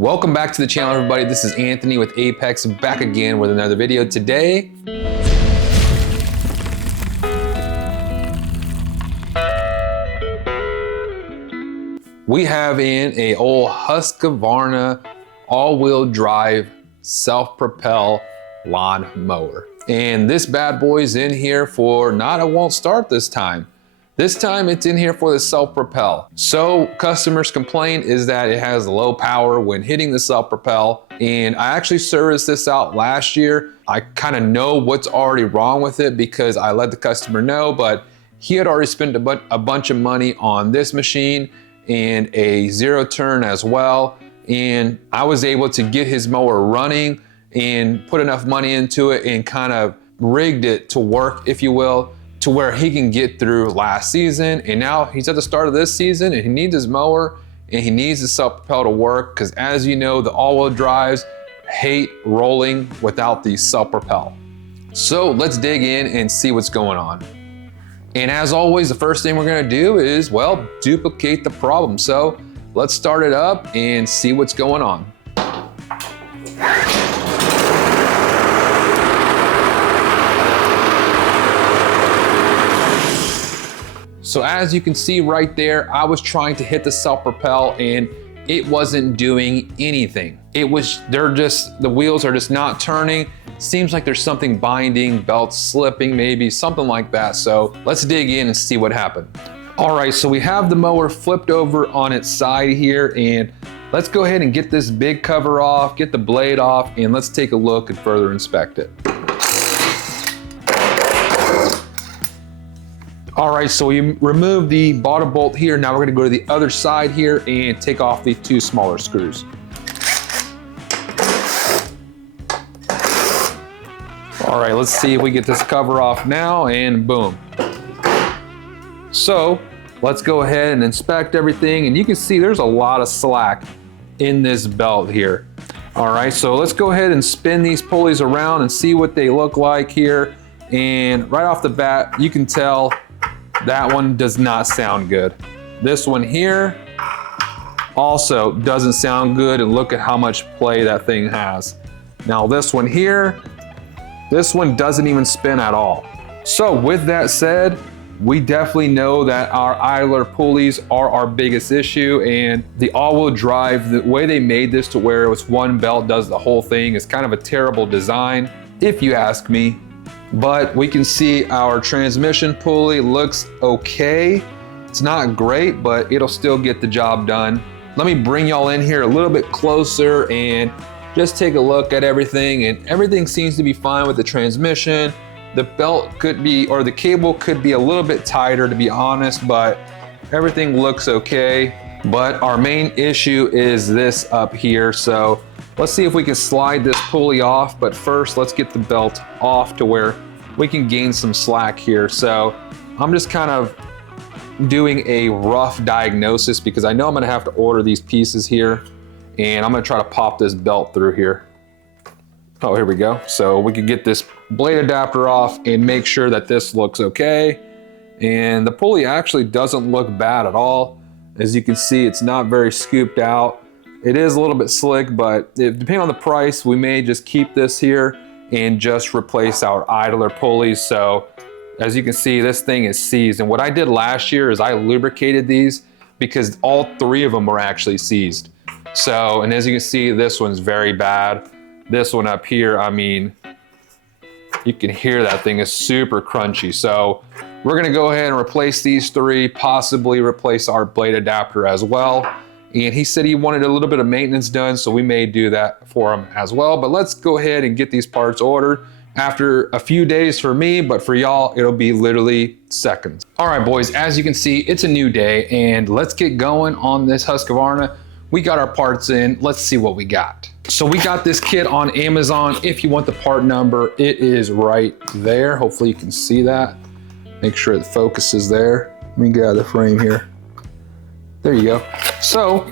Welcome back to the channel, everybody. This is Anthony with Apex, back again with another video. Today, we have in a old Husqvarna all-wheel drive self-propel lawn mower. And this bad boy's in here for not, it won't start this time. This time it's in here for the self-propel. So customers complain is that it has low power when hitting the self-propel. And I actually serviced this out last year. I kind of know what's already wrong with it because I let the customer know, but he had already spent a bunch of money on this machine and a zero turn as well. And I was able to get his mower running and put enough money into it and kind of rigged it to work, if you will, to where he can get through last season. And now he's at the start of this season and he needs his mower and he needs the self-propel to work because, as you know, the all-wheel drives hate rolling without the self-propel. So let's dig in and see what's going on. And as always, the first thing we're gonna do is, well, duplicate the problem. So let's start it up and see what's going on. So as you can see right there, I was trying to hit the self-propel and it wasn't doing anything. The wheels are just not turning. Seems like there's something binding, belts slipping, maybe something like that. So let's dig in and see what happened. All right, so we have the mower flipped over on its side here, and let's go ahead and get this big cover off, get the blade off, and let's take a look and further inspect it. All right, so we removed the bottom bolt here. Now we're gonna go to the other side here and take off the two smaller screws. All right, let's see if we get this cover off now, and boom. So let's go ahead and inspect everything, and you can see there's a lot of slack in this belt here. All right, so let's go ahead and spin these pulleys around and see what they look like here. And right off the bat, you can tell that one does not sound good. This one here also doesn't sound good, and look at how much play that thing has. Now this one here, this one doesn't even spin at all. So with that said, we definitely know that our idler pulleys are our biggest issue, and the all-wheel drive, the way they made this to where it was one belt does the whole thing, is kind of a terrible design, if you ask me. But we can see our transmission pulley looks okay. It's not great, but it'll still get the job done. Let me bring y'all in here a little bit closer and just take a look at everything, and everything seems to be fine with the transmission. The belt could be, or the cable could be a little bit tighter, to be honest, but everything looks okay. But our main issue is this up here. So let's see if we can slide this pulley off, but first let's get the belt off to where we can gain some slack here. So I'm just kind of doing a rough diagnosis because I know I'm gonna have to order these pieces here, and I'm gonna try to pop this belt through here. Oh, here we go. So we can get this blade adapter off and make sure that this looks okay. And the pulley actually doesn't look bad at all. As you can see, it's not very scooped out. It is a little bit slick, but depending on the price, we may just keep this here and just replace our idler pulleys. So as you can see, this thing is seized. And what I did last year is I lubricated these because all three of them were actually seized. So, and as you can see, this one's very bad. This one up here, I mean, you can hear that thing is super crunchy. So we're gonna go ahead and replace these three, possibly replace our blade adapter as well. And he said he wanted a little bit of maintenance done, so we may do that for him as well. But let's go ahead and get these parts ordered. After a few days for me, but for y'all, it'll be literally seconds. All right, boys, as you can see, it's a new day, and let's get going on this Husqvarna. We got our parts in, let's see what we got. So we got this kit on Amazon. If you want the part number, it is right there. Hopefully you can see that. Make sure the focus is there. Let me get out of the frame here. There you go. So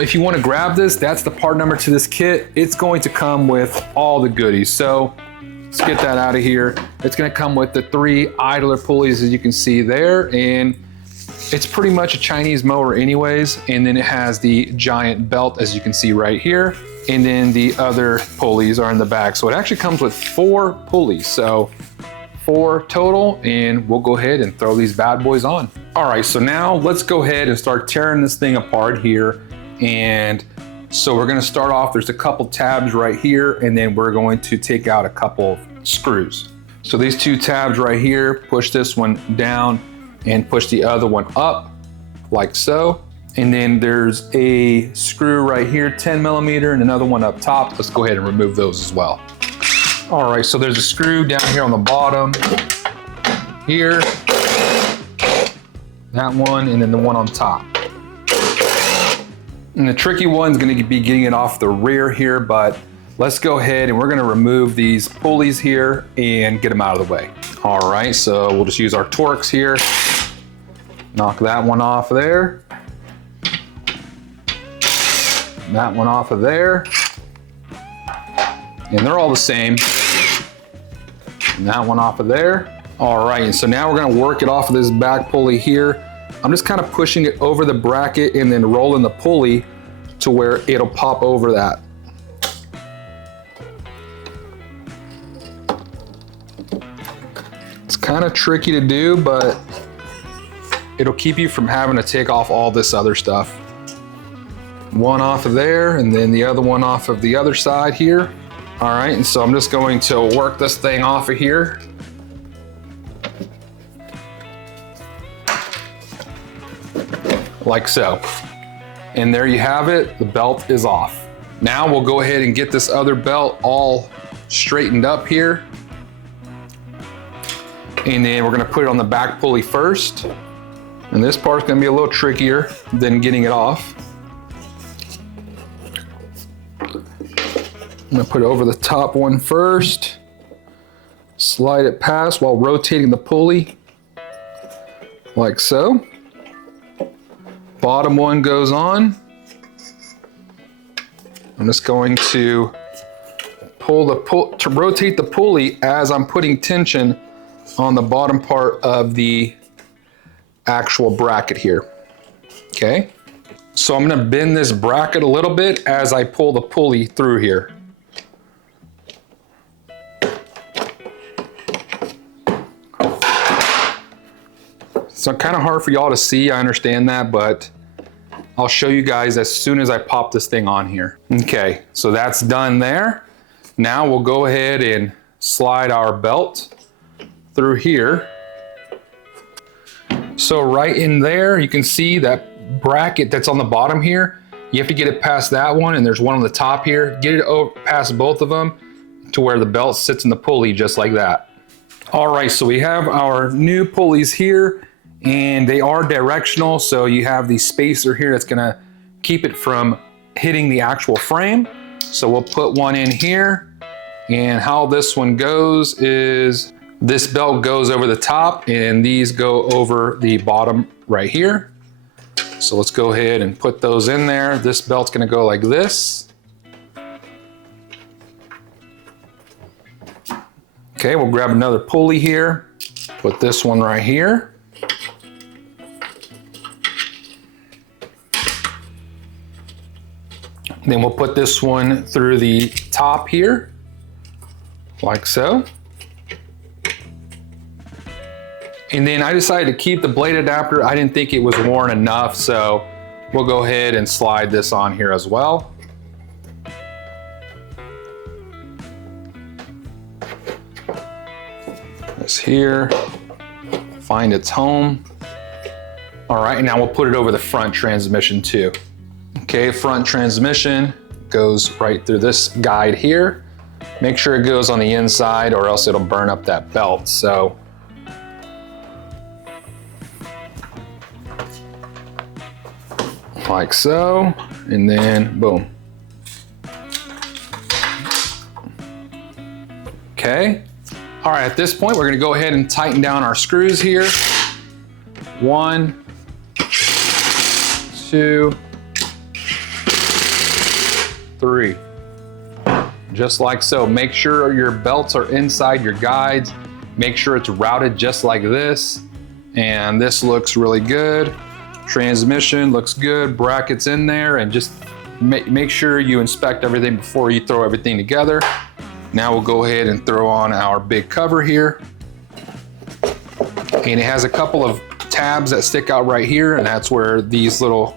if you want to grab this, that's the part number to this kit. It's going to come with all the goodies. So let's get that out of here. It's going to come with the 3 idler pulleys, as you can see there, and It's pretty much a Chinese mower anyways, and then it has the giant belt, as you can see right here, and then the other pulleys are in the back. So it actually comes with 4 pulleys, so 4 total, and we'll go ahead and throw these bad boys on. All right, so now let's go ahead and start tearing this thing apart here. And so we're gonna start off, there's a couple tabs right here, and then we're going to take out a couple screws. So these 2 tabs right here, push this one down and push the other one up, like so. And then there's a screw right here, 10 millimeter, and another one up top. Let's go ahead and remove those as well. All right, so there's a screw down here on the bottom, here, that one, and then the one on top. And the tricky one's gonna be getting it off the rear here, but let's go ahead and we're gonna remove these pulleys here and get them out of the way. All right, so we'll just use our Torx here. Knock that one off of there. That one off of there. And they're all the same. And that one off of there. All right, and so now we're gonna work it off of this back pulley here. I'm just kind of pushing it over the bracket and then rolling the pulley to where it'll pop over that. It's kind of tricky to do, but it'll keep you from having to take off all this other stuff. One off of there, and then the other one off of the other side here. All right, and so I'm just going to work this thing off of here. Like so. And there you have it, the belt is off. Now we'll go ahead and get this other belt all straightened up here. And then we're gonna put it on the back pulley first. And this part's gonna be a little trickier than getting it off. I'm gonna put it over the top one first. Slide it past while rotating the pulley, like so. Bottom one goes on. I'm just going to rotate the pulley as I'm putting tension on the bottom part of the actual bracket here. Okay. So I'm gonna bend this bracket a little bit as I pull the pulley through here. So kind of hard for y'all to see, I understand that, but I'll show you guys as soon as I pop this thing on here. Okay, so that's done there. Now we'll go ahead and slide our belt through here. So right in there, you can see that bracket that's on the bottom here. You have to get it past that one, and there's one on the top here. Get it over past both of them to where the belt sits in the pulley, just like that. All right, so we have our new pulleys here, and they are directional. So you have the spacer here that's gonna keep it from hitting the actual frame. So we'll put one in here, and how this one goes is this belt goes over the top and these go over the bottom right here. So let's go ahead and put those in there. This belt's gonna go like this. Okay, we'll grab another pulley here, put this one right here. Then we'll put this one through the top here, like so. And then I decided to keep the blade adapter. I didn't think it was worn enough, so we'll go ahead and slide this on here as well. This here, find its home. All right, now we'll put it over the front transmission too. Okay, front transmission goes right through this guide here. Make sure it goes on the inside or else it'll burn up that belt. So like so, and then boom. Okay. All right, at this point, we're gonna go ahead and tighten down our screws here. 1, 2, 3. Just like so. Make sure your belts are inside your guides. Make sure it's routed just like this. And this looks really good. Transmission looks good, brackets in there, and just make sure you inspect everything before you throw everything together. Now we'll go ahead and throw on our big cover here. And it has a couple of tabs that stick out right here, and that's where these little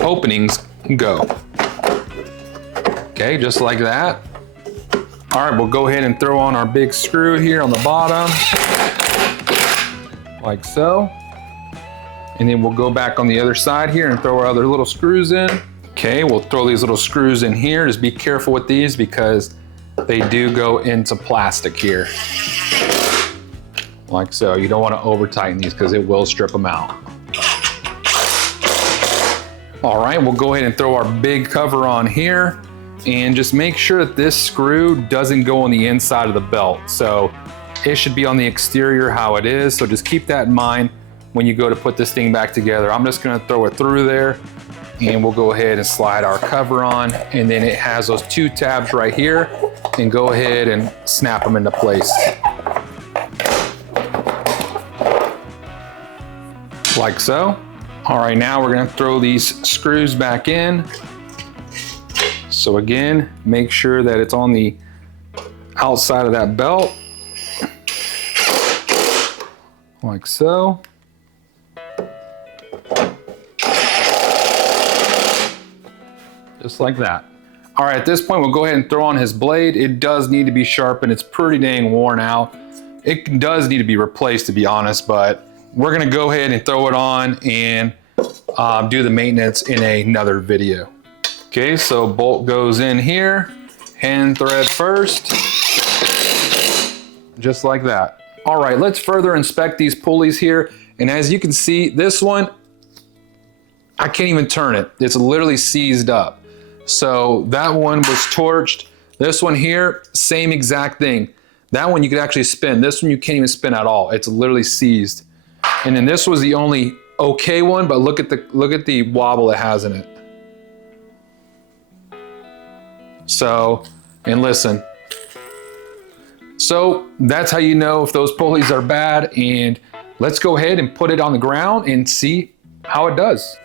openings go. Okay, just like that. All right, we'll go ahead and throw on our big screw here on the bottom, like so. And then we'll go back on the other side here and throw our other little screws in. Okay, we'll throw these little screws in here. Just be careful with these because they do go into plastic here. Like so. You don't want to over tighten these because it will strip them out. All right, we'll go ahead and throw our big cover on here and just make sure that this screw doesn't go on the inside of the belt. So it should be on the exterior how it is. So just keep that in mind when you go to put this thing back together. I'm just gonna throw it through there and we'll go ahead and slide our cover on, and then it has those two tabs right here, and go ahead and snap them into place. Like so. All right, now we're gonna throw these screws back in. So again, make sure that it's on the outside of that belt. Like so. Just like that. All right, at this point, we'll go ahead and throw on his blade. It does need to be sharpened. It's pretty dang worn out. It does need to be replaced, to be honest, but we're gonna go ahead and throw it on and do the maintenance in another video. Okay, so bolt goes in here, hand thread first, just like that. All right, let's further inspect these pulleys here. And as you can see, this one, I can't even turn it. It's literally seized up. So that one was torched. This one here, same exact thing. That one you could actually spin. This one you can't even spin at all. It's literally seized. And then this was the only okay one, but look at the wobble it has in it. So, and listen. So that's how you know if those pulleys are bad, and let's go ahead and put it on the ground and see how it does.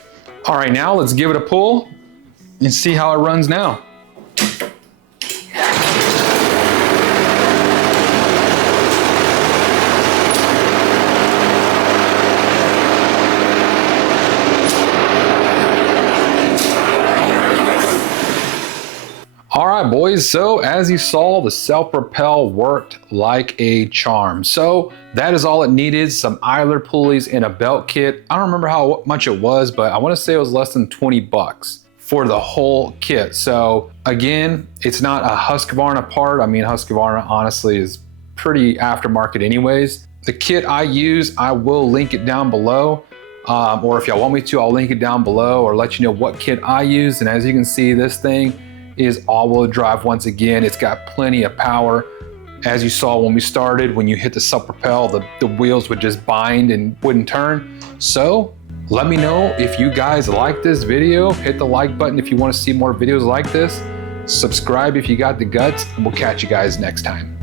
All right, now let's give it a pull and see how it runs now. All right, boys, so as you saw, the self-propel worked like a charm. So that is all it needed, some idler pulleys and a belt kit. I don't remember how much it was, but I wanna say it was less than 20 bucks for the whole kit. So again, it's not a Husqvarna part. I mean, Husqvarna honestly is pretty aftermarket anyways. The kit I use, I will link it down below. Or if y'all want me to, I'll link it down below or let you know what kit I use. And as you can see, this thing is all-wheel drive once again. It's got plenty of power. As you saw when we started, when you hit the self-propel, the wheels would just bind and wouldn't turn. So let me know if you guys like this video. Hit the like button if you want to see more videos like this. Subscribe if you got the guts, and we'll catch you guys next time.